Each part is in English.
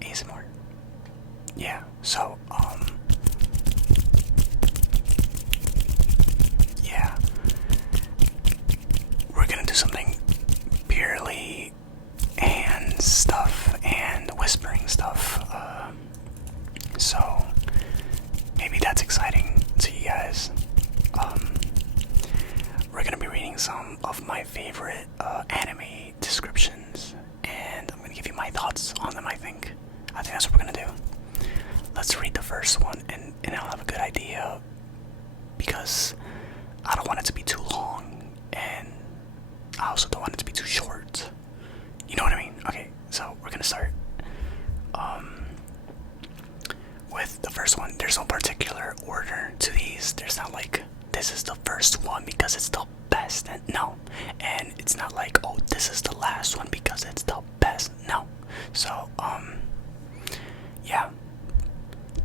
ASMR. Yeah, so, yeah. We're gonna do something purely hand stuff and whispering stuff. So, maybe that's exciting to you guys. We're gonna be reading some of my favorite anime descriptions, and I'm gonna give you my thoughts on them. I think that's what we're gonna do. Let's read the first one, and I'll have a good idea, because I don't want it to be too long, and I also don't want it to be too short. You know what I mean? Okay, so we're gonna start with the first one. There's no particular order to these. There's not like this is the first one because it's the best. And no, and it's not like, oh, this is the last one because it's the best. No. So yeah.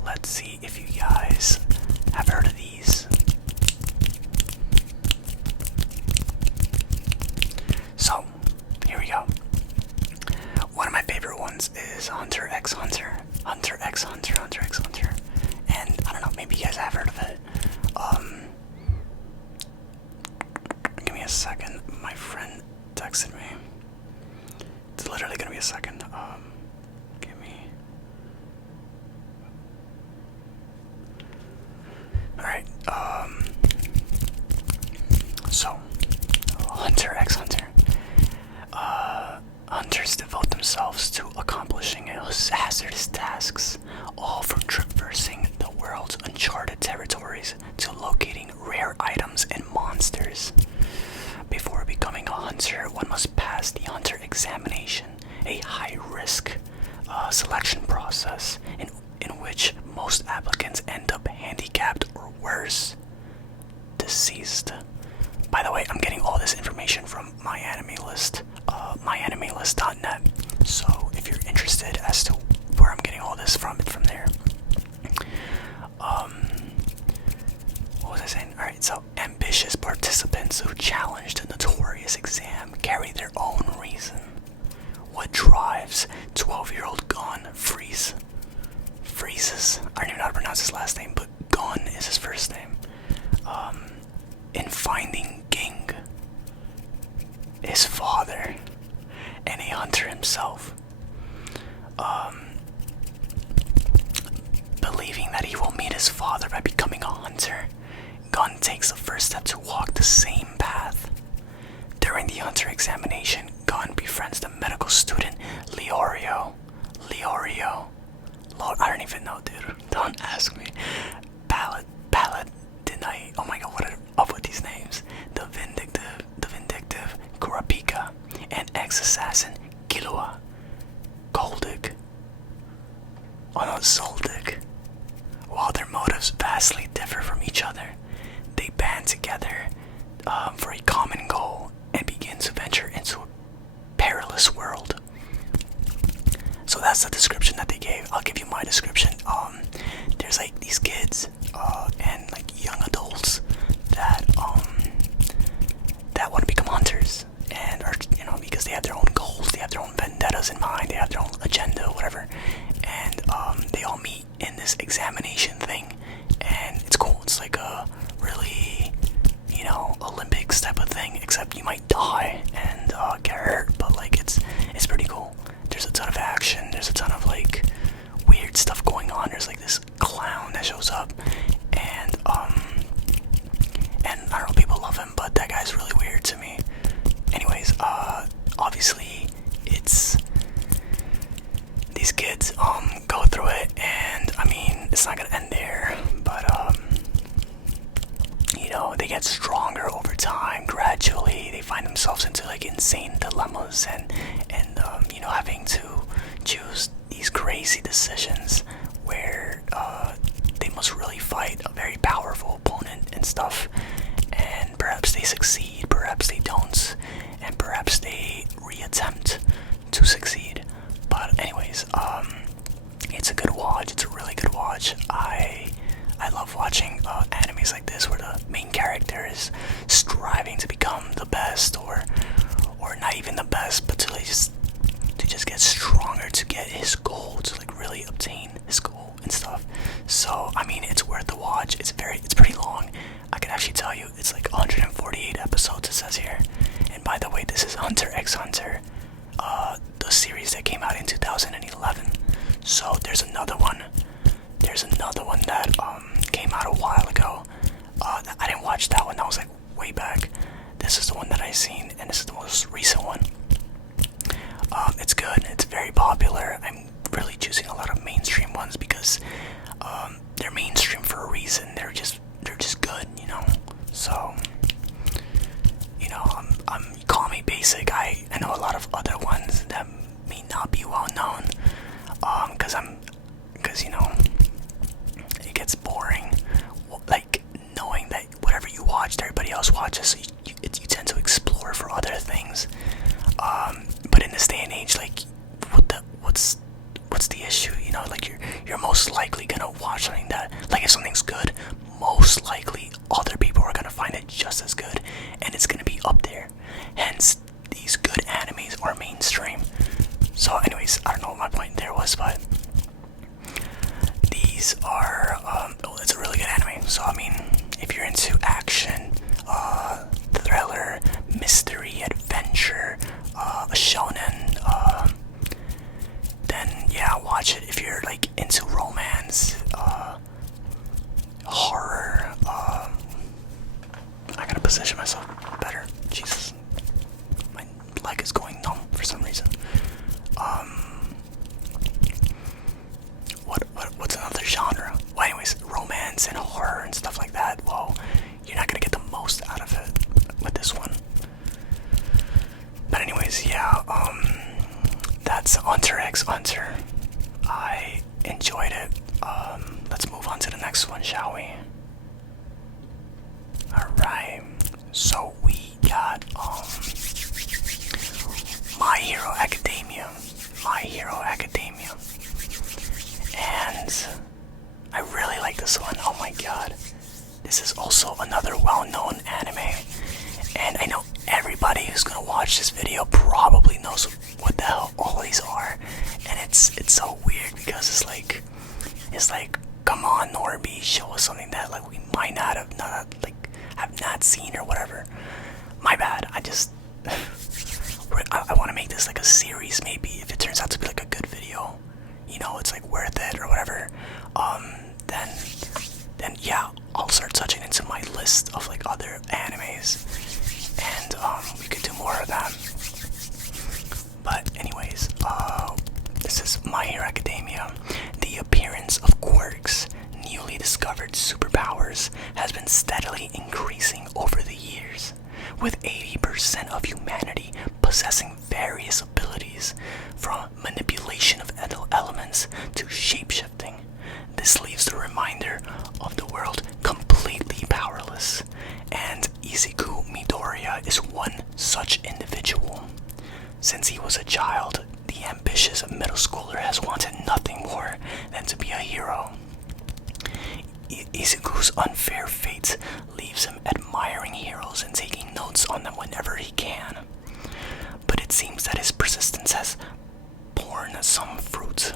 Let's see if you guys have heard of these. So, here we go. One of my favorite ones is Hunter x Hunter. Hunter x Hunter, Hunter x Hunter. And I don't know, maybe you guys have heard of it. Give me a second. My friend texted me. It's literally gonna be a second. Give me. Alright, so, Hunter x Hunter. Hunters devote themselves to accomplishing hazardous tasks, all from traversing the world's uncharted territories to locating rare items and monsters. Before becoming a hunter, one must pass the hunter examination, a high-risk selection process in which most applicants end up handicapped or worse, deceased. By the way, I'm getting all this information from my anime list, myanimelist.net. So if you're interested as to where I'm getting all this from there. What was I saying? Alright, so ambitious participants who challenge the notorious exam carry their own reason. What drives 12-year-old Gon freezes? I don't even know how to pronounce his last name, but Gon is his first name. In finding Ging, his father, and a hunter himself, believing that he will meet his father by becoming a hunter, Gon takes the first step to walk the same path. During the hunter examination, Gon befriends the medical student Leorio. I don't even know, dude. Don't ask me. Paladinite. Oh my god, what are up with these names? The vindictive Kurapika, and ex-assassin Killua. Goldyck. Oh no, Zoldyck. While their motives vastly differ from each other, they band together for a common goal and begin to venture into a perilous world. So that's the description that they gave. I'll give you my description. There's like these kids and like young adults that want to become hunters, and are, because they have their own goals, they have their own vendettas in mind, they have their own agenda, whatever, and they all meet in this examination thing, and it's cool. It's like a really, Olympics type of thing, except you might die and get hurt, but like it's pretty cool. There's a ton of action, there's a ton of like weird stuff going on. There's like this clown that shows up, and I don't know, people love him, but that guy's really weird to me. Anyways, obviously it's these kids go through it, and I mean, it's not gonna end there, but they get stronger over time. Gradually they find themselves into like insane dilemmas, and having to choose these crazy decisions where they must really fight a very powerful opponent and stuff, and perhaps they succeed, perhaps they don't, and perhaps they reattempt to succeed. But anyways, it's a good watch. It's a really good watch. I love watching animes like this where the main character is striving to become the best, or not even the best, but to just to just get stronger, to get his goal, to like really obtain his goal and stuff. So I mean, it's worth the watch. It's pretty long. I can actually tell you it's like 148 episodes, it says here. And by the way, this is Hunter x Hunter, the series that came out in 2011. So there's another one. There's another one that came out a while ago. I didn't watch that one. That was like way back. This is the one that I seen, and this is the most recent one. It's good. It's very popular. I'm really choosing a lot of mainstream ones because they're mainstream for a reason. They're just good, you know. So, you know, you call me basic. I know a lot of other ones that may not be well known. Because you know, it gets boring. Like knowing that whatever you watched, everybody else watches. So you tend to explore for other things. But in this day and age, like, what's the issue? You know, like you're most likely gonna watch something that, like, if something's good, most likely other people are gonna find it just as good, and it's gonna be up there. Hence, these good animes are mainstream. So, anyways, I don't know what my point there was, but these are it's a really good anime. So, I mean, if you're into action, thriller, mystery, adventure, a shonen, then yeah, watch it. If you're like into romance, horror, I gotta position myself better. Jesus, my leg is going numb for some reason. What's another genre? Well, anyways, romance and horror and stuff like that. Well, you're not gonna get the most out of it with this one. But anyways, yeah, that's Hunter x Hunter. I enjoyed it. Let's move on to the next one, shall we? Alright, so we got, My Hero Academia. My Hero Academia. And I really like this one. Oh my god. This is also another well-known anime. And I know everybody who's gonna watch this video probably knows what the hell all these are. And it's so weird because it's like, come on, Norby, show us something that like we might not have not seen or whatever. My bad. I want to make this like a series. Maybe if it turns out to be like a good video, you know, it's like worth it or whatever. Then yeah, I'll start touching into my list of like other animes, and we could do more of that. But anyways, this is My Hero Academia. The appearance of quirks, newly discovered superpowers, has been steadily increasing over the years, with 80% of humanity possessing various abilities, from manipulation of elements to shapeshifting. This leaves the reminder of the world completely powerless, and Izuku Midoriya is one such individual. Since he was a child, the ambitious middle schooler has wanted nothing more than to be a hero. Izuku's unfair fate leaves him admiring heroes and taking notes on them whenever he can. But it seems that his persistence has borne some fruit.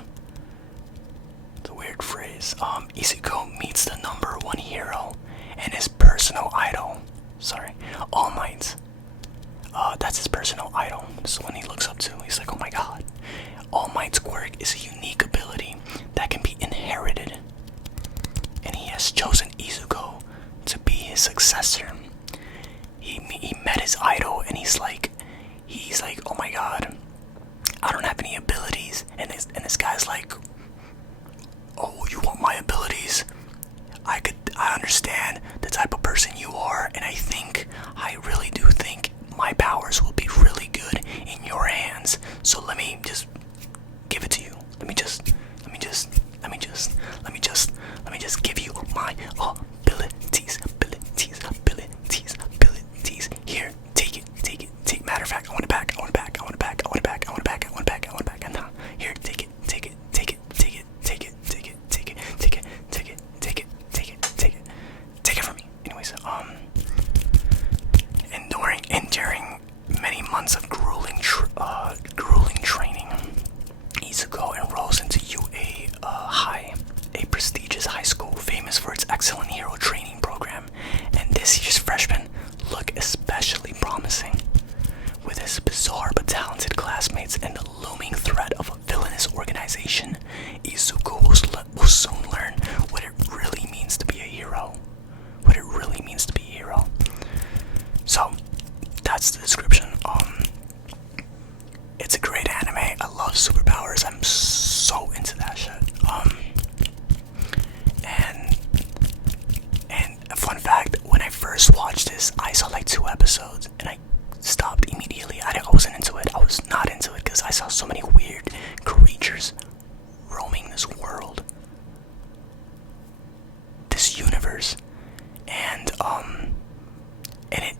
It's a weird phrase. Izuku meets the #1 hero and his personal idol. All Might. That's his personal idol. This is the one he looks up to. He's like, oh my god. All Might's quirk is a unique ability that can be inherited, and he has chosen Izuku to be his successor. He met his idol, and he's like, oh my god, I don't have any abilities. And this guy's like, oh, you want my abilities? I understand the type of person you are, and I really do think my powers will be really good in your hands. So let me just give it to you. Let me just give you my abilities. Here, take it. Matter of fact, I want it back. And here, take it. Take it from me. Anyways, enduring many months of grueling training, I saw like 2 episodes and I stopped immediately. I wasn't into it. I was not into it because I saw so many weird creatures roaming this world, this universe, and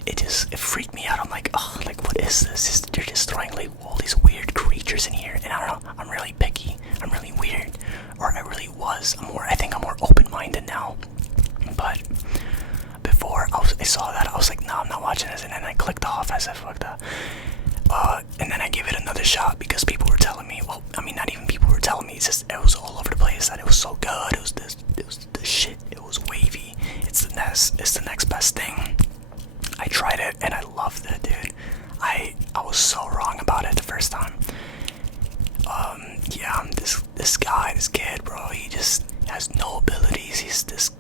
it freaked me out. I'm like, oh, like what is this? They're just throwing like all these weird creatures in here, and I don't know. I'm really picky. I'm really weird, or I really was. I think I'm more open-minded now. But before I saw that, I was like, no, I'm not watching this, and then I clicked off. I said, fuck that. And then I gave it another shot because people were telling me. Well, I mean, not even people were telling me. It's just it was all over the place that it was so good. It was this. It was the shit. It was wavy. It's the next best thing. I tried it and I loved it, dude. I was so wrong about it the first time. Yeah, this guy, this kid, bro, he just has no abilities. He's this,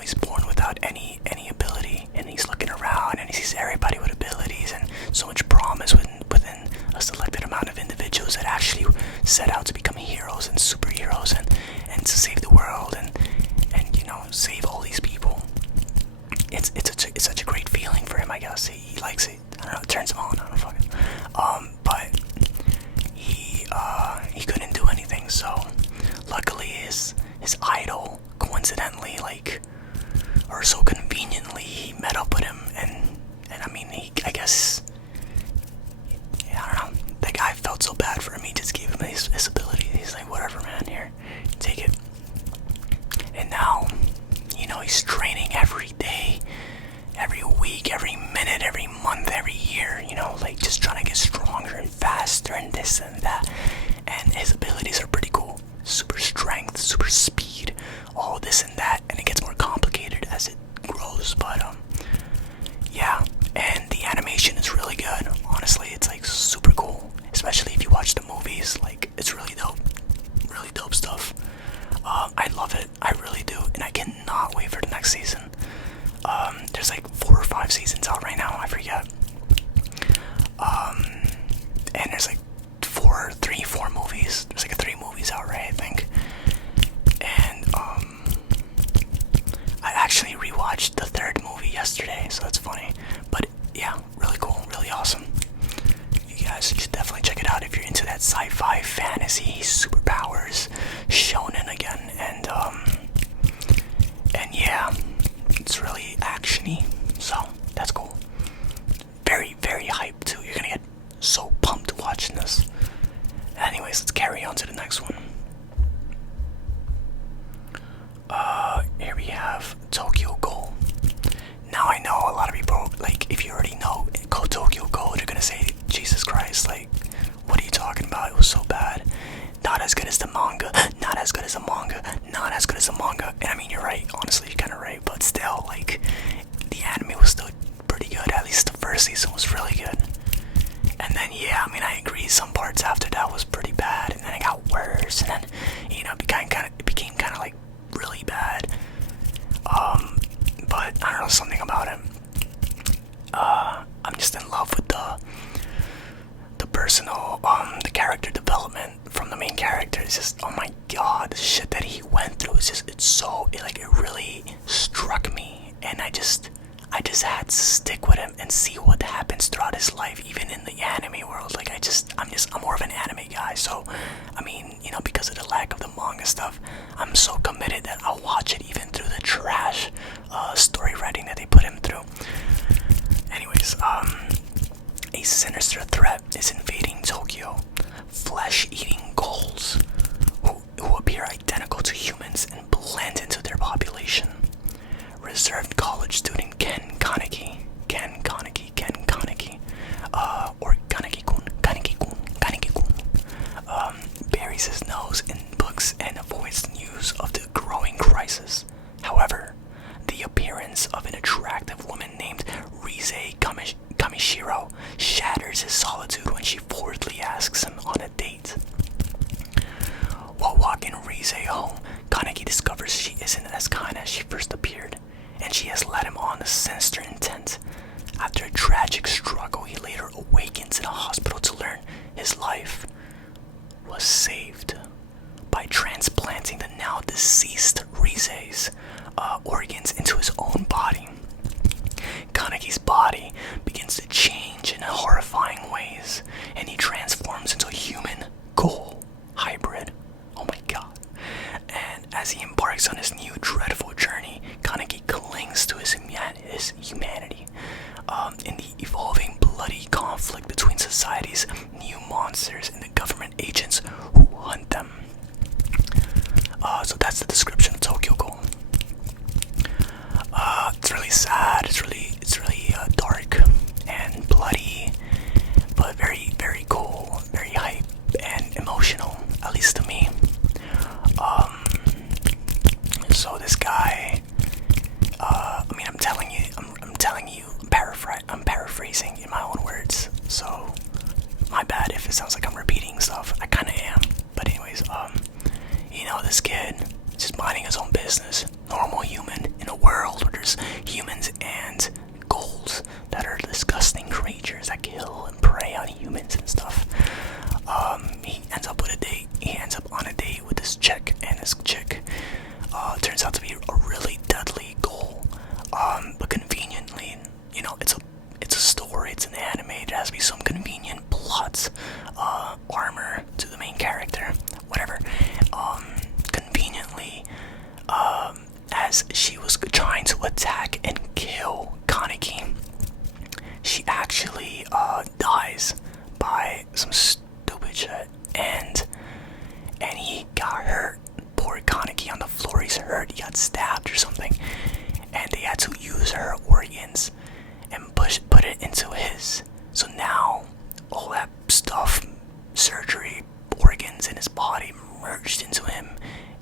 he's born without any ability, and he's looking around and he sees everybody with abilities and so much promise within a selected amount of individuals that actually set out to become heroes and superheroes and to save the world and save all these people. It's such a great feeling for him, I guess. He likes it. I don't know, it turns him on. I don't fucking. But he couldn't do anything. So luckily, his idol, coincidentally, or so conveniently, he met up with him, and I mean, I guess, I don't know. The guy felt so bad for him. He just gave him his ability. He's like, whatever, man. Here, take it. And now, he's training every day, every week, every minute, every month, every year, just trying to get stronger and faster and this and that. And his abilities are pretty cool. Super strength, super speed, all this and that. And it gets more complicated as it grows. But, yeah. And the animation is really good. Honestly, it's like super cool. Especially if you watch the movies. Like, it's really dope. Really dope stuff. I love it. I really do. And I cannot wait for the next season. There's like 4 or 5 seasons out right now. I forget. And there's like 4 movies. There's like 3 movies out, right? I think. And I actually rewatched the 3rd movie yesterday, so that's funny. But yeah, really cool, really awesome. You guys should definitely check it out if you're into that sci-fi, fantasy, superpowers, shonen again, and yeah, it's really actiony, so that's cool. Very, very hyped too. You're gonna get so pumped watching this. Anyways, let's carry on to the next one. Here we have Tokyo Ghoul. Now I know a lot of people, like, if you already know Tokyo Ghoul, they're gonna say, Jesus Christ, like, what are you talking about? It was so bad. Not as good as the manga. Not as good as the manga. Not as good as the manga. And I mean, you're right. Honestly, you're kind of right. But still, like, the anime was still pretty good. At least the first season was really good. And then, yeah, I mean, I agree. Some parts after that was pretty bad. And then it got worse. And then, it became kind of like really bad. But I don't know, something about him. I'm just in love with the personal, the character development from the main character. It's just, oh my god, the shit that he went through is just, it really struck me, and I just had to stick with him and see what happens throughout his life, even in the anime world. Like, I'm more of an anime guy, so, I mean, because of the lack of the manga stuff, I'm so committed that I'll watch it even through the trash, story writing that they put him through. Anyways, a sinister threat is invading Tokyo. Flesh-eating ghouls who appear identical to humans and blend into their population. Reserved college student Ken Kaneki, or Kaneki-kun, buries his nose in books and avoids the news of the growing crisis. However, the appearance of an attractive woman named Rise Kamishiro shatters his solitude when she forwardly asks him on a date. While walking Rise home, Kaneki discovers she isn't as kind as she first appeared, and she has led him on a sinister intent. After a tragic struggle, he later awakens in a hospital to learn his life was saved by transplanting the now deceased Rise's organs into his own body. Kaneki's body business. Normal human in a world where there's humans and ghouls that are disgusting creatures that kill and prey on humans and stuff. He ends up with a date. He ends up on a date with this chick, and this chick turns out to be a really deadly ghoul. But conveniently, you know, it's a story. It's an anime. There has to be some convenient plot, armor to the main character, whatever. Conveniently, as she was trying to attack and kill Kaneki, she actually dies by some stupid shit, and he got hurt. Poor Kaneki on the floor, he's hurt. He got stabbed or something, and they had to use her organs and put it into his. So now all that stuff, surgery, organs in his body merged into him,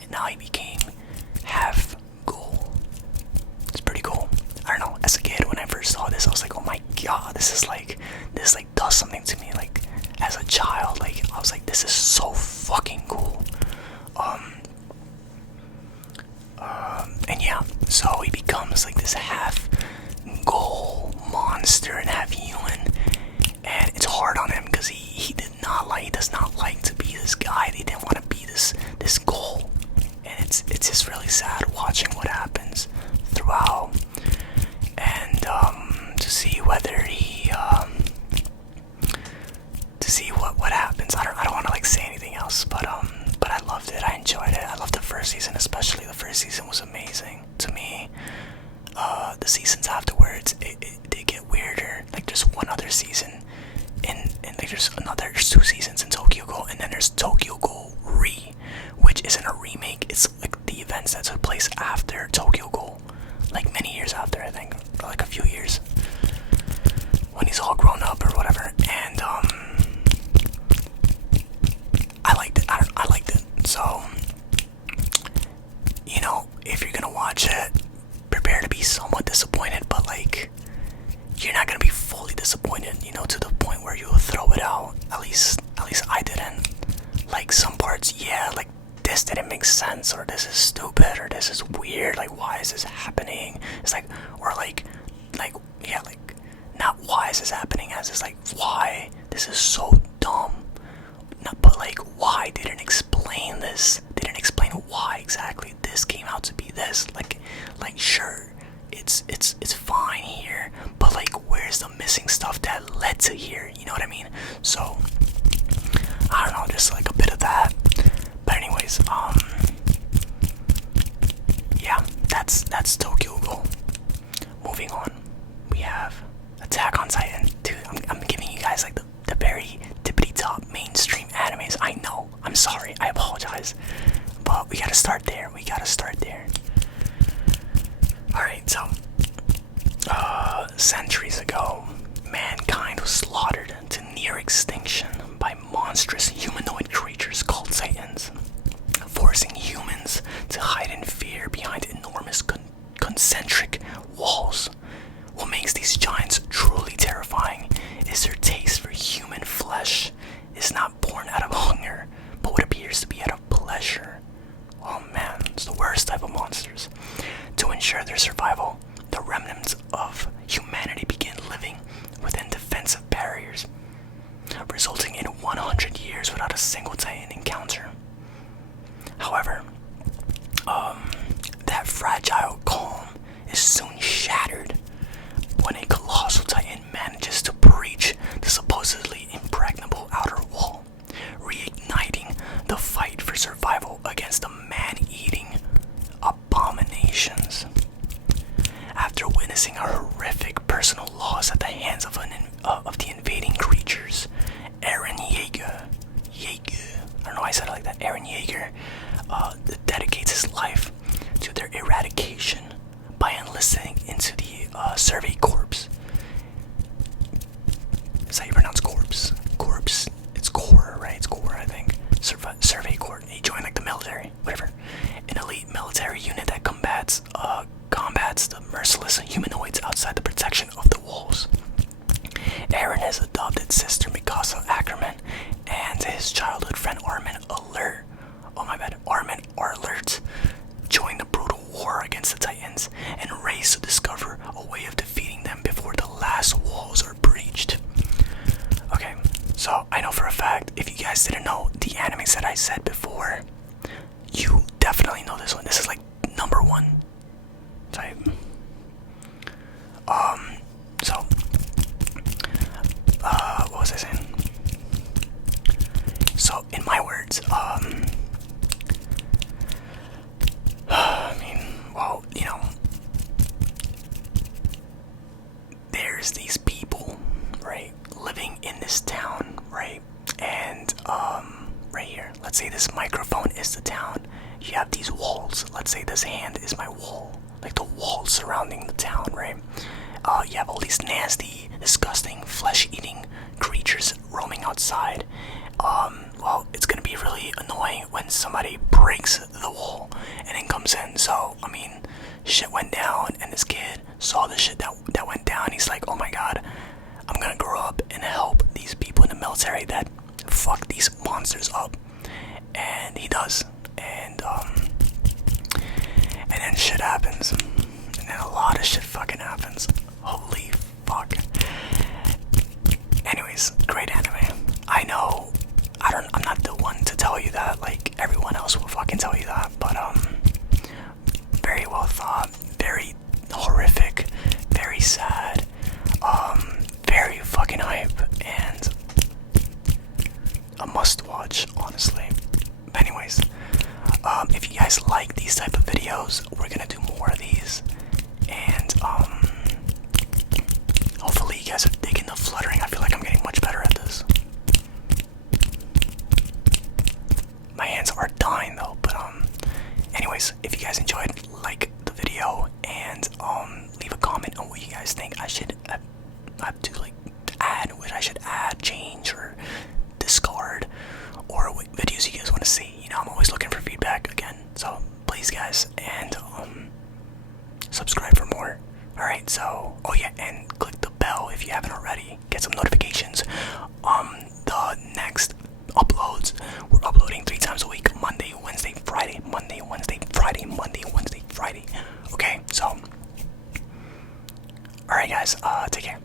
and now he became half ghoul. It's pretty cool. I don't know, as a kid when I first saw this, I was like, oh my god, this does something to me. Like, as a child, like, I was like, this is so fucking cool. And yeah, so he becomes like this half ghoul monster and half human, and it's hard on him because he does not like to be this guy. They didn't want to be this ghoul, and it's just really sad watching what happens throughout, and to see whether he to see what happens. I don't want to like say anything else, but I loved it. I enjoyed it. I loved the first season, especially. The first season was amazing to me. The seasons afterwards, they get weirder. Like, there's one other season, and like there's 2 seasons in Tokyo Ghoul, and then there's Tokyo Ghoul Re, which isn't a remake. It's like the events that took place after Tokyo Ghoul, like many years after, I think, or like a few years, when he's all grown up or whatever. And I liked it. I liked it. So, you know, if you're gonna watch it, prepare to be somewhat disappointed, but like, you're not gonna be fully disappointed, you know, to the point where you'll throw it out. At least I didn't. Like, some parts, yeah, like, this didn't make sense, or this is stupid, or this is weird, like, why is this happening? It's like, or like, yeah, like, not why is this happening, as it's like, why? This is so dumb. Not, but like, why? They didn't explain this. They didn't explain why exactly this came out to be this. Like, sure, it's fine here, but like, where's the missing stuff that led to here? You know what I mean? So, I don't know, just like a bit of that. But anyways, yeah, that's Tokyo Ghoul. Moving on, we have Attack on Titan. Dude, I'm giving you guys like the very tippity top mainstream animes. I know, I'm sorry, I apologize, but we gotta start there. Alright, so centuries ago, mankind was slaughtered to near extinction by monstrous humanoid creatures called Titans, forcing humans to hide in fear behind enormous concentric walls. What makes these giants truly terrifying is their taste for human flesh is not born out of hunger, but what appears to be out of pleasure. Oh man, it's the worst type of monsters. To ensure their survival, the remnants of humanity began living within defensive barriers, resulting in 100 years without a single Titan encounter. However, that fragile calm is soon shattered when a colossal Titan manages to breach the supposedly impregnable outer wall, reigniting the fight for survival against the man-eating abominations. After witnessing a horrific personal loss at the hands of the invading creatures, Eren Yeager, I don't know why I said it like that, Eren Yeager, dedicates his life to their eradication by enlisting into the Survey Corps. Is that how you pronounce corpse? Corpse? It's Corps, right? It's Corps, I think. Survey Corps. He joined like the military, whatever. An elite military unit that combats the merciless humanoids outside the protection of the walls. Eren, his adopted sister Mikasa Ackerman, and his childhood friend Armin Alert join the brutal war against the Titans and race to discover a way of defeating them before the last walls are breached. Okay, so I know for a fact, if you guys didn't know the animes that I said before, you definitely know this one. This is like number one type. So what was I saying? So in my words, I mean, well, you know, there's these people, right, living in this town, right? And right here, let's say this microphone is the town. You have these walls. Let's say this hand is my wall, like the walls surrounding the town, right? You have all these nasty, disgusting, flesh-eating creatures roaming outside. Well, it's gonna be really annoying when somebody breaks the wall and then comes in. So, I mean, shit went down, and this kid saw the shit that went down. He's like, oh my god, I'm gonna grow up and help these people in the military that fuck these monsters up. And he does. And then shit happens. And then a lot of shit fucking happens. Holy fuck. Anyways, great anime. I know, I'm not the one to tell you that, like, everyone else will fucking tell you that, but, very well thought, very horrific, very sad, very fucking hype, and a must-watch, honestly. But anyways, if you guys like these type of videos, we're gonna do more of these, and, hopefully you guys are digging the fluttering. I feel like I'm getting much better at this. My hands are dying though, but anyways, if you guys enjoyed, like the video and leave a comment on what you guys think I should have to like add, what I should add, change, or discard, or what videos you guys want to see. You know, I'm always looking for feedback again, so please guys, and subscribe for more. Alright, so oh yeah, and click the bell if you haven't already, get some notifications. The next uploads, we're uploading 3 times a week: Monday, Wednesday, Friday, Monday, Wednesday, Friday, Monday, Wednesday, Friday. Okay, so alright guys, take care.